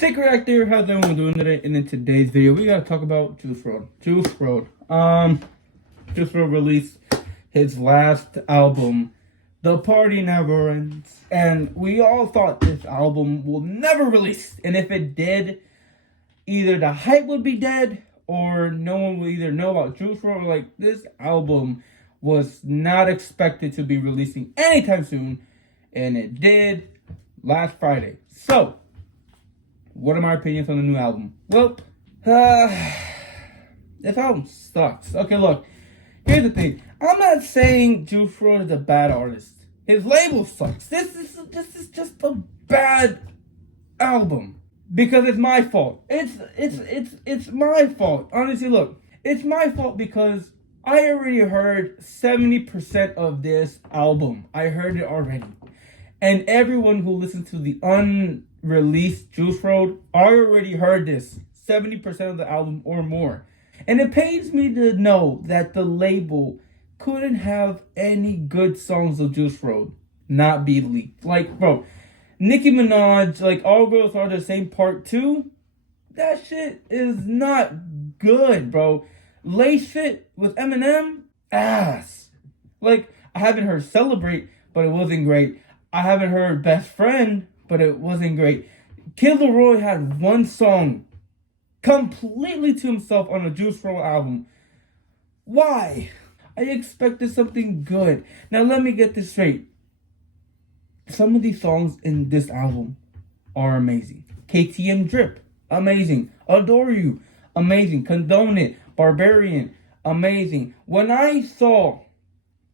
Secret actor, how's everyone doing today? And in today's video, we gotta talk about Wrld. Wrld. Wrld released his last album, The Party Never Ends. And we all thought this album will never release. And if it did, either the hype would be dead, or no one would either know about Wrld, or like, this album was not expected to be releasing anytime soon. And it did last Friday. So, what are my opinions on the new album? Well, this album sucks. Okay, look, here's the thing. I'm not saying Wrld is a bad artist. His label sucks. This is just a bad album because it's my fault. It's my fault. Honestly, look, it's my fault because I already heard 70% of this album. I heard it already, and everyone who listened to the unreleased Wrld, I already heard this 70% of the album or more. And it pains me to know that the label couldn't have any good songs of Wrld not be leaked. Like, bro, Nicki Minaj, like, All Girls Are the Same Part 2, that shit is not good, bro. Lace It with Eminem, ass. Like, I haven't heard Celebrate, but it wasn't great. I haven't heard Best Friend, but it wasn't great. Kid Laroi had one song completely to himself on a Wrld album. Why? I expected something good. Now let me get this straight. Some of these songs in this album are amazing. KTM Drip, amazing. Adore You, amazing. Condone It, Barbarian, amazing. When I saw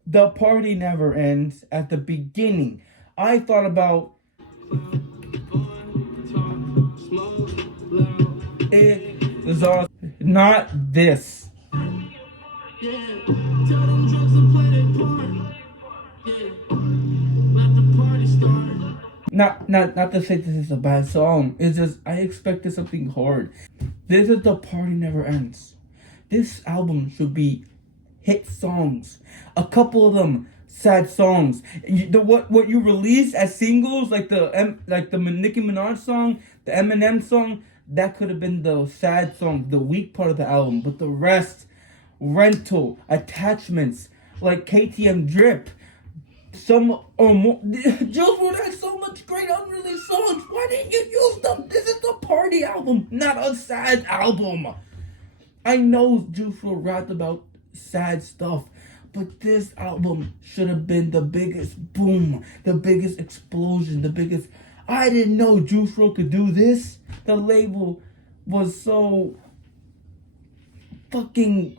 The Party Never Ends at the beginning, I thought about it was all not this. Not to say this is a bad song. It's just I expected something hard. This is The Party Never Ends. This album should be hit songs. A couple of them sad songs. What you release as singles, like the Nicki Minaj song, the Eminem song, that could have been the sad song, the weak part of the album. But the rest, Rental, Attachments, like KTM Drip, some or more. Wrld had so much great unreleased songs. Why didn't you use them? This is a party album, not a sad album. I know Wrld rapped about sad stuff, but this album should have been the biggest boom, the biggest explosion, the biggest. I didn't know Wrld could do this. The label was so fucking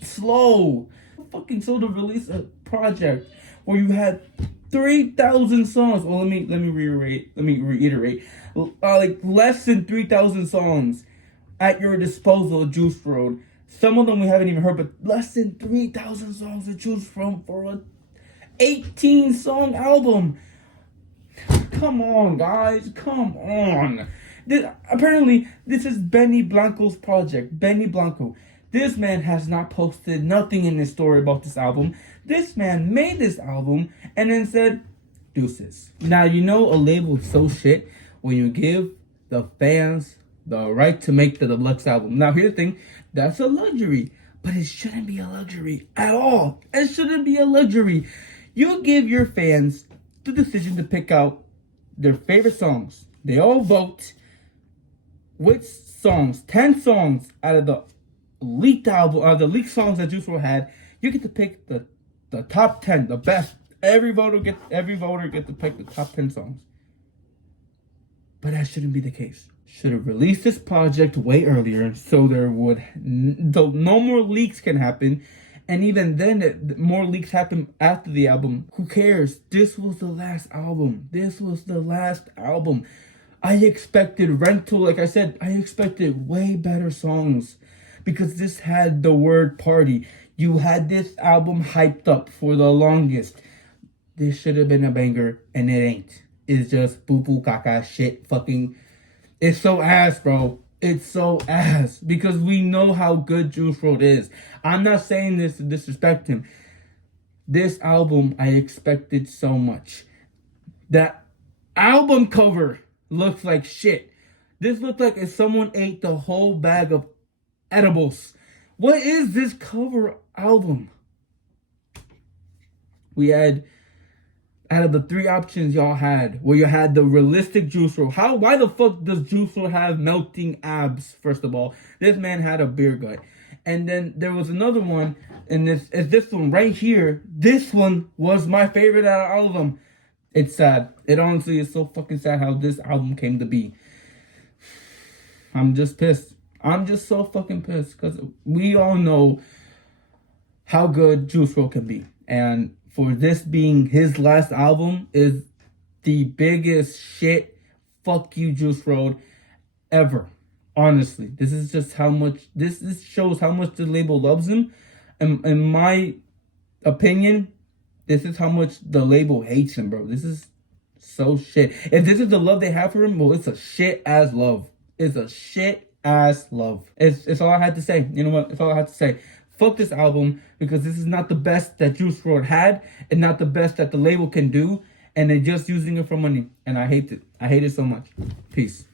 slow. Fucking slow to release a project where you had 3,000 songs. Well, let me reiterate. Like less than 3,000 songs at your disposal of Wrld. Some of them we haven't even heard, but less than 3,000 songs to choose from for a 18-song album. Come on, guys. Come on. Apparently, this is Benny Blanco's project. Benny Blanco. This man has not posted nothing in his story about this album. This man made this album and then said, deuces. Now, you know a label is so shit when you give the fans the right to make the deluxe album. Now, here's the thing. That's a luxury. But it shouldn't be a luxury at all. It shouldn't be a luxury. You give your fans the decision to pick out their favorite songs. They all vote which songs, 10 songs out of the leaked album, the leaked songs that Wrld had. You get to pick the top 10, the best. Every voter gets to pick the top 10 songs. But that shouldn't be the case. Should have released this project way earlier so there would no more leaks can happen. And even then, more leaks happen after the album. Who cares? This was the last album. This was the last album. I expected Rental, like I said, I expected way better songs. Because this had the word party. You had this album hyped up for the longest. This should have been a banger, and it ain't. It's just poo-poo caca shit fucking. It's so ass, bro. It's so ass. Because we know how good Wrld is. I'm not saying this to disrespect him. This album, I expected so much. That album cover looks like shit. This looked like if someone ate the whole bag of edibles. What is this cover album? We had, out of the 3 options y'all had, where you had the realistic Juice WRLD. Why the fuck does Juice WRLD have melting abs, first of all? This man had a beer gut. And then there was another one, and this one right here. This one was my favorite out of all of them. It's sad. It honestly is so fucking sad how this album came to be. I'm just pissed. I'm just so fucking pissed because we all know how good Juice WRLD can be. And for this being his last album is the biggest shit fuck you Juice WRLD ever. Honestly, this is just how much, this shows how much the label loves him. And in my opinion, this is how much the label hates him, bro. This is so shit. If this is the love they have for him, well, it's a shit ass love. It's a shit ass love. It's all I had to say. You know what? It's all I had to say. Fuck this album, because this is not the best that Juice WRLD had, and not the best that the label can do, and they're just using it for money. And I hate it. I hate it so much. Peace.